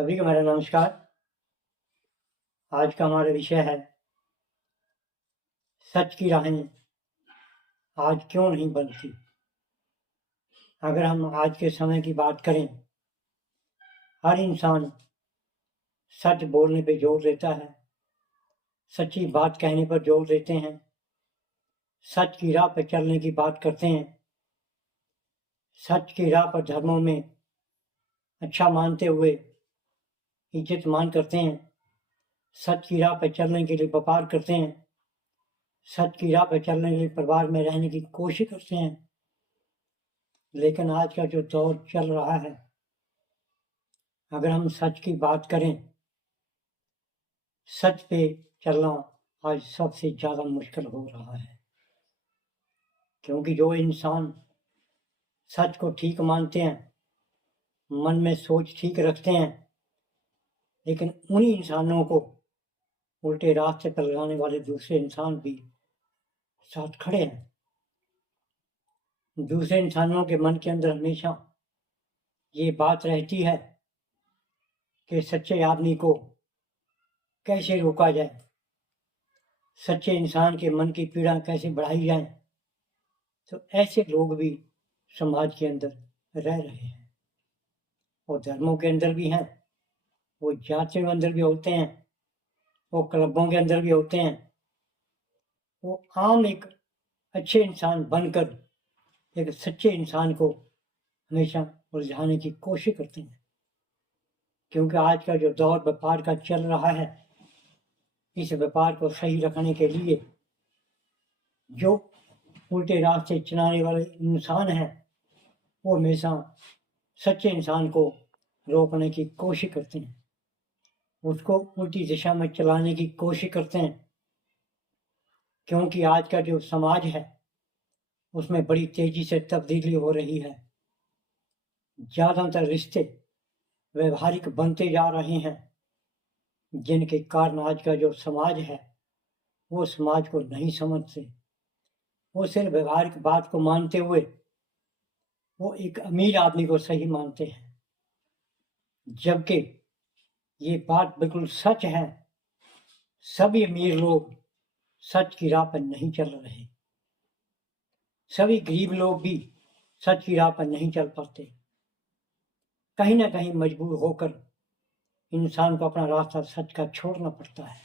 सभी को मेरा नमस्कार। आज का हमारा विषय है सच की राहें आज क्यों नहीं बनती। अगर हम आज के समय की बात करें, हर इंसान सच बोलने पे जोर देता है, सच्ची बात कहने पर जोर देते हैं, सच की राह पर चलने की बात करते हैं, सच की राह पर धर्मों में अच्छा मानते हुए इज्जत मान करते हैं, सच की राह पर चलने के लिए व्यापार करते हैं, सच की राह पर चलने के लिए परिवार में रहने की कोशिश करते हैं। लेकिन आज का जो दौर चल रहा है, अगर हम सच की बात करें, सच पे चलना आज सबसे ज़्यादा मुश्किल हो रहा है। क्योंकि जो इंसान सच को ठीक मानते हैं, मन में सोच ठीक रखते हैं, लेकिन उन्हीं इंसानों को उल्टे रास्ते पर लगाने वाले दूसरे इंसान भी साथ खड़े हैं। दूसरे इंसानों के मन के अंदर हमेशा ये बात रहती है कि सच्चे आदमी को कैसे रोका जाए, सच्चे इंसान के मन की पीड़ा कैसे बढ़ाई जाए। तो ऐसे लोग भी समाज के अंदर रह रहे हैं, और धर्मों के अंदर भी हैं, वो जातियों के अंदर भी होते हैं, वो क्लबों के अंदर भी होते हैं। वो आम एक अच्छे इंसान बनकर एक सच्चे इंसान को हमेशा उलझाने की कोशिश करते हैं। क्योंकि आज का जो दौर व्यापार का चल रहा है, इस व्यापार को सही रखने के लिए जो उल्टे रास्ते चलाने वाले इंसान हैं, वो हमेशा सच्चे इंसान को रोकने की कोशिश करते हैं, उसको उल्टी दिशा में चलाने की कोशिश करते हैं। क्योंकि आज का जो समाज है, उसमें बड़ी तेजी से तब्दीली हो रही है। ज़्यादातर रिश्ते व्यवहारिक बनते जा रहे हैं, जिनके कारण आज का जो समाज है, वो समाज को नहीं समझते। वो सिर्फ व्यवहारिक बात को मानते हुए वो एक अमीर आदमी को सही मानते हैं, जबकि ये बात बिल्कुल सच है। सभी अमीर लोग सच की राह पर नहीं चल रहे, सभी गरीब लोग भी सच की राह पर नहीं चल पाते। कहीं ना कहीं मजबूर होकर इंसान को अपना रास्ता सच का छोड़ना पड़ता है।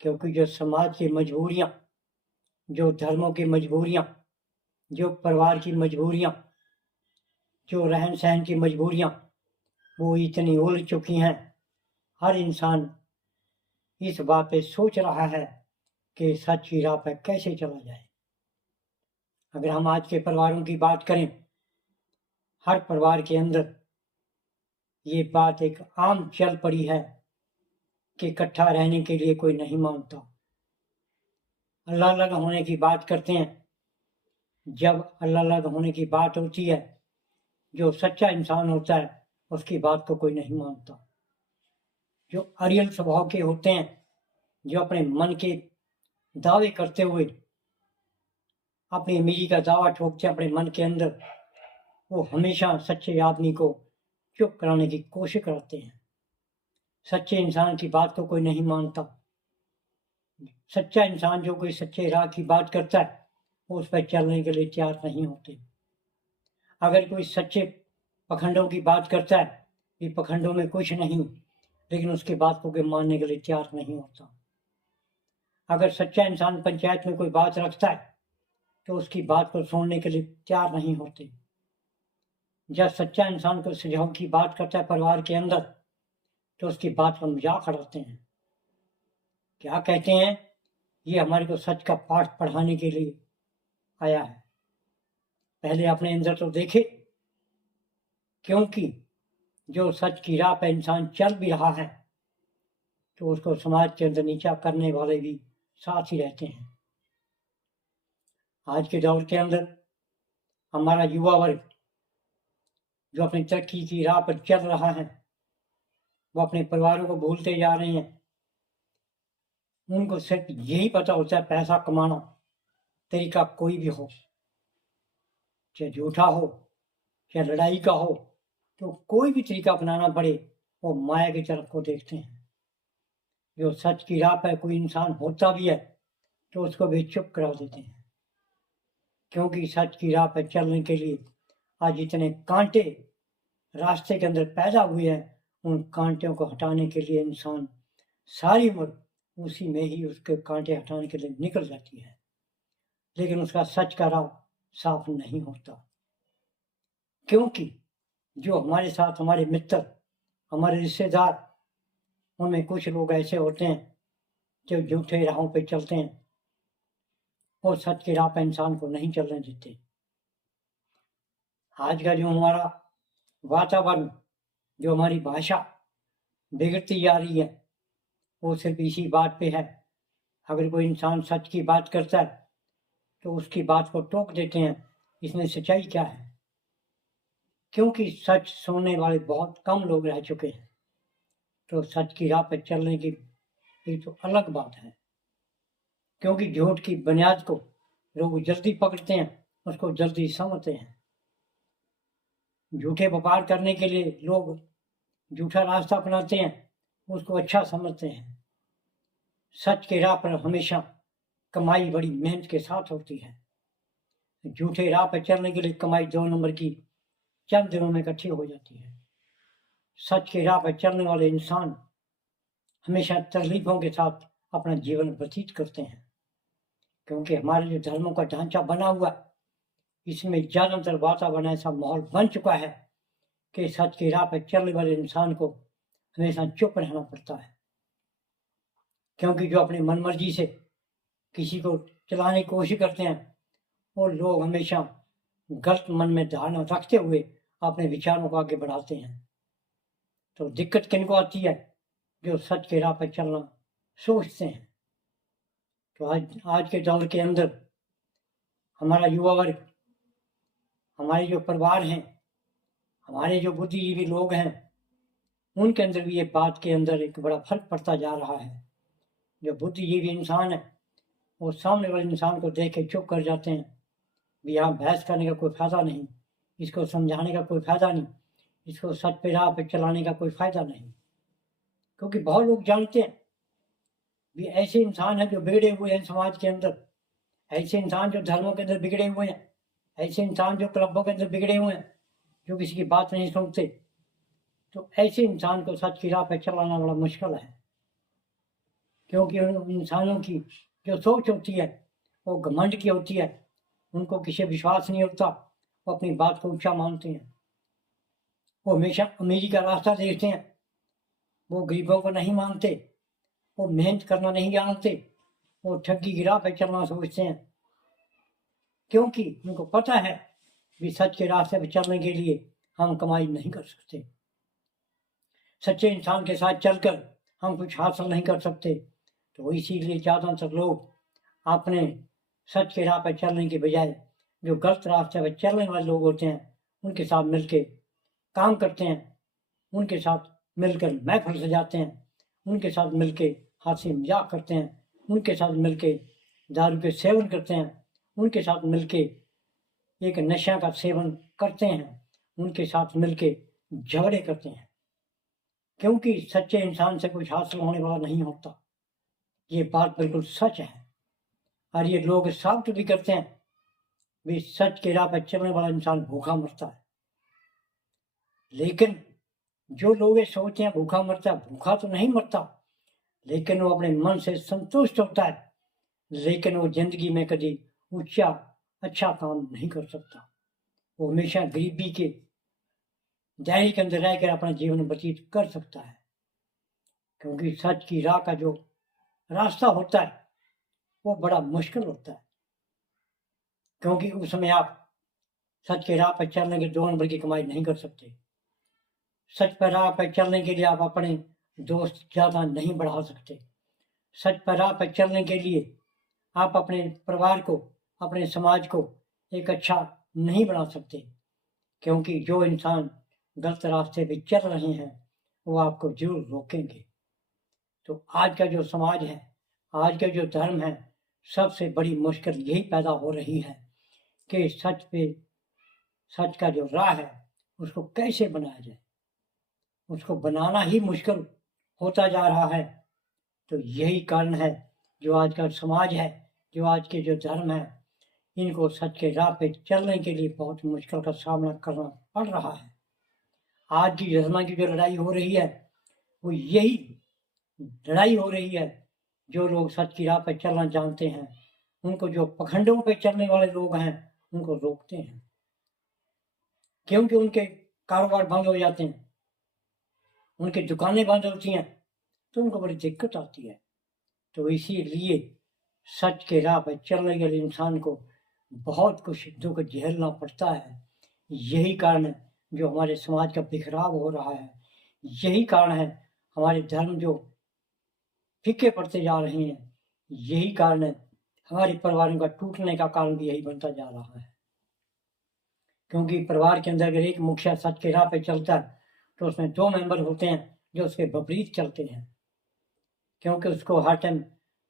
क्योंकि जो समाज की मजबूरियां, जो धर्मों की मजबूरियां, जो परिवार की मजबूरियां, जो रहन सहन की मजबूरियां, वो इतनी उलझ चुकी हैं। हर इंसान इस बात पे सोच रहा है कि सच की राह पर कैसे चला जाए। अगर हम आज के परिवारों की बात करें, हर परिवार के अंदर ये बात एक आम चल पड़ी है कि इकट्ठा रहने के लिए कोई नहीं मानता। अलग अलग होने की बात करते हैं। जब अलग अलग होने की बात होती है, जो सच्चा इंसान होता है उसकी बात को कोई नहीं मानता। जो अरियल स्वभाव के होते हैं, जो अपने मन के दावे करते हुए अपनी अमीरी का दावा ठोकते हैं अपने मन के अंदर, वो हमेशा सच्चे आदमी को चुप कराने की कोशिश करते हैं। सच्चे इंसान की बात को कोई नहीं मानता। सच्चा इंसान जो कोई सच्चे राह की बात करता है, वो उस पर चलने के लिए तैयार नहीं होते। अगर कोई सच्चे पखंडों की बात करता है, ये पखंडों में कुछ नहीं, लेकिन उसकी बात को कोई मानने के लिए तैयार नहीं होता। अगर सच्चा इंसान पंचायत में कोई बात रखता है, तो उसकी बात को सुनने के लिए तैयार नहीं होते। जब सच्चा इंसान को सुझाव की बात करता है परिवार के अंदर, तो उसकी बात का मजाक उड़ाते हैं। क्या कहते हैं, ये हमारे को सच का पाठ पढ़ाने के लिए आया है। पहले अपने अंदर तो देखे, क्योंकि जो सच की राह पर इंसान चल भी रहा है, तो उसको समाज के अंदर नीचा करने वाले भी साथ ही रहते हैं। आज के दौर के अंदर हमारा युवा वर्ग जो अपनी तरक्की की राह पर चल रहा है, वो अपने परिवारों को भूलते जा रहे हैं। उनको सिर्फ यही पता होता है पैसा कमाना, तरीका कोई भी हो, चाहे झूठा हो, चाहे लड़ाई का हो, तो कोई भी तरीका अपनाना पड़े, वो माया की तरफ को देखते हैं। जो सच की राह पर कोई इंसान होता भी है तो उसको भी चुप करा देते हैं, क्योंकि सच की राह पर चलने के लिए आज इतने कांटे रास्ते के अंदर पैदा हुए हैं। उन कांटों को हटाने के लिए इंसान सारी उम्र उसी में ही उसके कांटे हटाने के लिए निकल जाती है, लेकिन उसका सच का राह साफ नहीं होता। क्योंकि जो हमारे साथ हमारे मित्र, हमारे रिश्तेदार, उनमें कुछ लोग ऐसे होते हैं जो झूठे राहों पे चलते हैं और सच की राह पर इंसान को नहीं चलने देते। आज का जो हमारा वातावरण, जो हमारी भाषा बिगड़ती जा रही है, वो सिर्फ इसी बात पे है। अगर कोई इंसान सच की बात करता है तो उसकी बात को टोक देते हैं, इसमें सच्चाई क्या है? क्योंकि सच सुनने वाले बहुत कम लोग रह चुके हैं। तो सच की राह पर चलने की ये तो अलग बात है, क्योंकि झूठ की बुनियाद को लोग जल्दी पकड़ते हैं, उसको जल्दी समझते हैं। झूठे व्यापार करने के लिए लोग झूठा रास्ता अपनाते हैं, उसको अच्छा समझते हैं। सच के राह पर हमेशा कमाई बड़ी मेहनत के साथ होती है। झूठे राह पर चलने के लिए कमाई 2 नंबर की चंद दिनों में इकट्ठी हो जाती है। सच के राह पर चलने वाले इंसान हमेशा तकलीफों के साथ अपना जीवन व्यतीत करते हैं, क्योंकि हमारे जो धर्मों का ढांचा बना हुआ है, इसमें ज़्यादातर वातावरण ऐसा माहौल बन चुका है कि सच की राह पर चलने वाले इंसान को हमेशा चुप रहना पड़ता है। क्योंकि जो अपनी मनमर्जी से किसी को चलाने की कोशिश करते हैं, वो लोग हमेशा गलत मन में धारणा रखते हुए अपने विचारों को आगे बढ़ाते हैं। तो दिक्कत किनको आती है? जो सच के राह पर चलना सोचते हैं। तो आज के दौर के अंदर हमारा युवा वर्ग, हमारे जो परिवार हैं, हमारे जो बुद्धिजीवी लोग हैं, उनके अंदर भी ये बात के अंदर एक बड़ा फर्क पड़ता जा रहा है। जो बुद्धिजीवी इंसान है वो सामने वाले इंसान को देख के चुप कर जाते हैं, भी यहाँ बहस करने का कोई फायदा नहीं, इसको समझाने का कोई फायदा नहीं, इसको सच पे राह पे चलाने का कोई फायदा नहीं। क्योंकि बहुत लोग जानते हैं भी ऐसे इंसान हैं जो बिगड़े हुए हैं समाज के अंदर, ऐसे इंसान जो धर्मों के अंदर बिगड़े हुए हैं, ऐसे इंसान जो क्लबों के अंदर बिगड़े हुए हैं, जो किसी की बात नहीं सुनते। तो ऐसे इंसान को सच की राह पे चलाना बड़ा मुश्किल है, क्योंकि उन इंसानों की जो सोच होती है वो घमंड की होती है। उनको किसी विश्वास नहीं होता, वो अपनी बात को ऊंचा मानते हैं। वो हमेशा अमीरी का रास्ता देखते हैं, वो गरीबों को नहीं मानते, वो मेहनत करना नहीं जानते, वो ठगी की राह पे चलना सोचते हैं। क्योंकि उनको पता है कि सच के रास्ते पे चलने के लिए हम कमाई नहीं कर सकते, सच्चे इंसान के साथ चलकर हम कुछ हासिल नहीं कर सकते। तो इसीलिए ज़्यादातर लोग अपने सच के राह पर चलने के बजाय जो गलत रास्ते पर चलने वाले लोग होते हैं उनके साथ मिलकर काम करते हैं, उनके साथ मिलकर महफिल सजाते हैं, उनके साथ मिलकर हंसी मजाक करते हैं, उनके साथ मिलकर दारू के सेवन करते हैं, उनके साथ मिलकर एक नशा का सेवन करते हैं, उनके साथ मिलकर झगड़े करते हैं। क्योंकि सच्चे इंसान से कुछ हासिल होने वाला नहीं होता, ये बात बिल्कुल सच है। और ये लोग साबित भी करते हैं भी सच के राह पर चलने वाला इंसान भूखा मरता है। लेकिन जो लोग ये सोचते हैं भूखा मरता है, भूखा तो नहीं मरता, लेकिन वो अपने मन से संतुष्ट होता है, लेकिन वो जिंदगी में कभी ऊंचा अच्छा काम नहीं कर सकता। वो हमेशा गरीबी के दायरे के अंदर रहकर अपना जीवन व्यतीत कर सकता है। क्योंकि सच की राह का जो रास्ता होता है वो बड़ा मुश्किल होता है, क्योंकि उस समय आप सच के राह पर चलने के 2 नंबर की कमाई नहीं कर सकते। सच पर राह पर चलने के लिए आप अपने दोस्त ज़्यादा नहीं बढ़ा सकते। सच पर राह पर चलने के लिए आप अपने परिवार को, अपने समाज को एक अच्छा नहीं बना सकते, क्योंकि जो इंसान गलत रास्ते पे चल रहे हैं वो आपको जरूर रोकेंगे। तो आज का जो समाज है, आज का जो धर्म है, सबसे बड़ी मुश्किल यही पैदा हो रही है कि सच का जो राह है उसको कैसे बनाया जाए, उसको बनाना ही मुश्किल होता जा रहा है। तो यही कारण है जो आज का समाज है, जो आज के जो धर्म है, इनको सच के राह पे चलने के लिए बहुत मुश्किल का सामना करना पड़ रहा है। आज की धर्म की जो लड़ाई हो रही है वो यही लड़ाई हो रही है। जो लोग सच की राह पे चलना जानते हैं, उनको जो पखंडों पे चलने वाले लोग हैं उनको रोकते हैं, क्योंकि उनके कारोबार बंद हो जाते हैं, उनकी दुकानें बंद होती हैं, तो उनको बड़ी दिक्कत आती है। तो इसीलिए सच के राह पर चलने के लिए इंसान को बहुत कुछ दुख झेलना पड़ता है। यही कारण है जो हमारे समाज का बिखराव हो रहा है। यही कारण है हमारे धर्म जो फीके पड़ते जा रहे हैं। यही कारण है हमारे परिवारों का टूटने का कारण भी यही बनता जा रहा है। क्योंकि परिवार के अंदर अगर एक मुखिया सच के राह पे चलता है तो उसमें 2 मेंबर होते हैं जो उसके विपरीत चलते हैं, क्योंकि उसको हर टाइम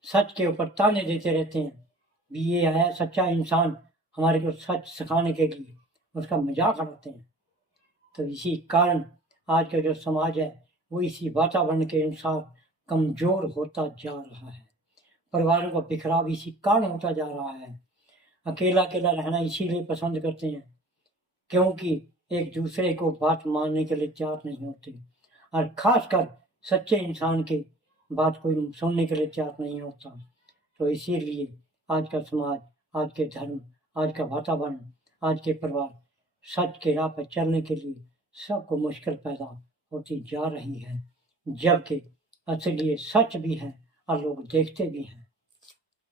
सच के ऊपर ताने देते रहते हैं। भी ये है सच्चा इंसान, हमारे को सच सिखाने के लिए उसका मजाक उड़ाते हैं। तो इसी कारण आज का जो समाज है वो इसी वातावरण के अनुसार कमजोर होता जा रहा है। परिवारों का बिखराव इसी कारण होता जा रहा है। अकेला अकेला रहना इसीलिए पसंद करते हैं क्योंकि एक दूसरे को बात मानने के लिए तैयार नहीं होते, और खासकर सच्चे इंसान की बात कोई सुनने के लिए तैयार नहीं होता। तो इसीलिए आज का समाज, आज के धर्म, आज का वातावरण, आज के परिवार सच के राह पर चलने के लिए सबको मुश्किल पैदा होती जा रही है, जबकि असली सच भी है और लोग देखते भी हैं।